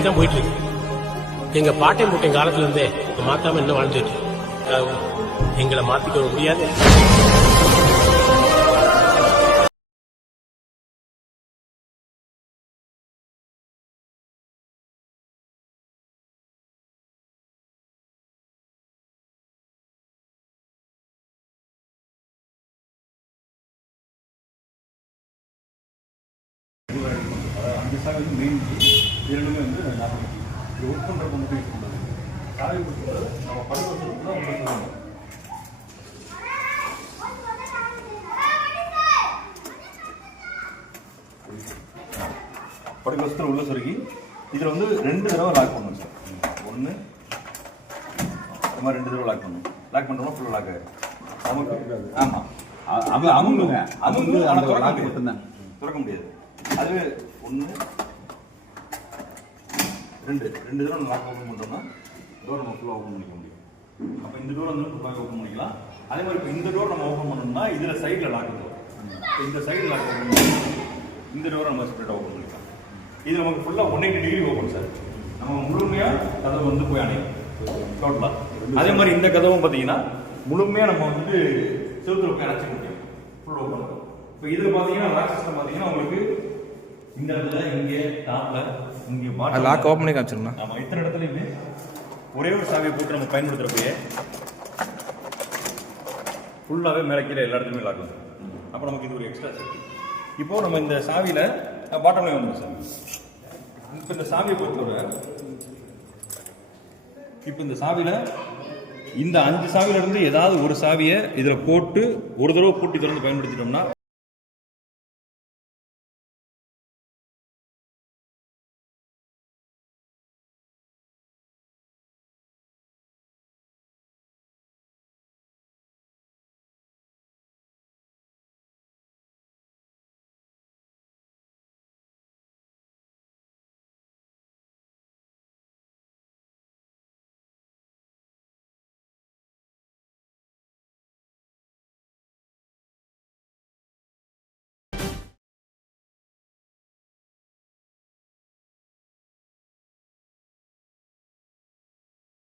இதான் போயிட்டு இருக்கு. எங்க பாட்டை மூட்டை காலத்துல இருந்தே மாத்தாம இன்னும் வாழ்ந்துட்டு எங்களை மாத்திக்க முடியாது. அந்த சாவி வந்து மெயின் இரண்டுமே வந்து நாற்பது இது ஒர்க் பண்ணுறது மட்டும் யூஸ் பண்ணுறது சாவி கொடுக்குறது நம்ம படுக்கிறது தான் உங்களுக்கு சொல்லணும் படுக்க வசத்தில் உள்ள சொருகி இதில் வந்து ரெண்டு தடவை லாக் பண்ணணும் சார். ஒன்று இந்த மாதிரி ரெண்டு தடவை லாக் பண்ணணும். லாக் பண்ணுறோம்னா ஃபுல்லாக லாக் ஆயிடும் நமக்கு ஆமாம் அது. அமுங்கு அமுங்கு ஆனால் திறக்க முடியாது. திறக்க முடியாது. அதுவே ஒன்று ரெண்டு ரெண்டு தடவை லாக் ஓப்பன் பண்ணோம்னா டோர் நம்ம ஃபுல்லாக ஓப்பன் பண்ணிக்க முடியும். அப்போ இந்த டோர் வந்து ஃபுல்லாக ஓப்பன் பண்ணிக்கலாம். அதே மாதிரி இப்போ இந்த டோர் நம்ம ஓப்பன் பண்ணோம்னா இதில் சைடில் லாக் இருக்கும் இப்போ இந்த சைடில் லாக் ஓப்பன் பண்ணி இந்த டோரை நம்ம செப்பரேட்டாக ஓப்பன் பண்ணிக்கலாம். இது நமக்கு ஃபுல்லாக one eighty degree open sir நம்ம முழுமையாக கதவு வந்து போய் அணையும். டோட்டலாக அதே மாதிரி இந்த கதவும் பார்த்தீங்கன்னா முழுமையாக நம்ம வந்துட்டு செவுத்துல போய் அணைச்சிக்க முடியும். ஃபுல் ஓப்பன் இப்போ இதில் பார்த்தீங்கன்னா லாக் சிஸ்டம் பார்த்தீங்கன்னா உங்களுக்கு இந்த இடத்துல இங்கே டாப்பில் இங்கே ல- லாக் ஓப்பன் பண்ணி காமிச்சிருந்தா ஆமா இத்தனை இடத்துலையுமே ஒரே ஒரு சாவியை போட்டு நம்ம பயன்படுத்துறப்பயே ஃபுல்லாகவே மேலே கீழே எல்லா இடத்துலையுமே லாக் வந்துடும் அப்போ நமக்கு இது ஒரு எக்ஸ்ட்ரா சேஃப்டி இப்போ நம்ம இந்த சாவியில் பாட்டம்லேயே வந்துடும் சார் இப்போ இந்த சாவியை பொறுத்தவரை இப்போ இந்த சாவியில் இந்த அஞ்சு சாவியில இருந்து ஏதாவது ஒரு சாவியை இதில் போட்டு ஒரு தடவை பூட்டி திறந்து பயன்படுத்திட்டோம்னா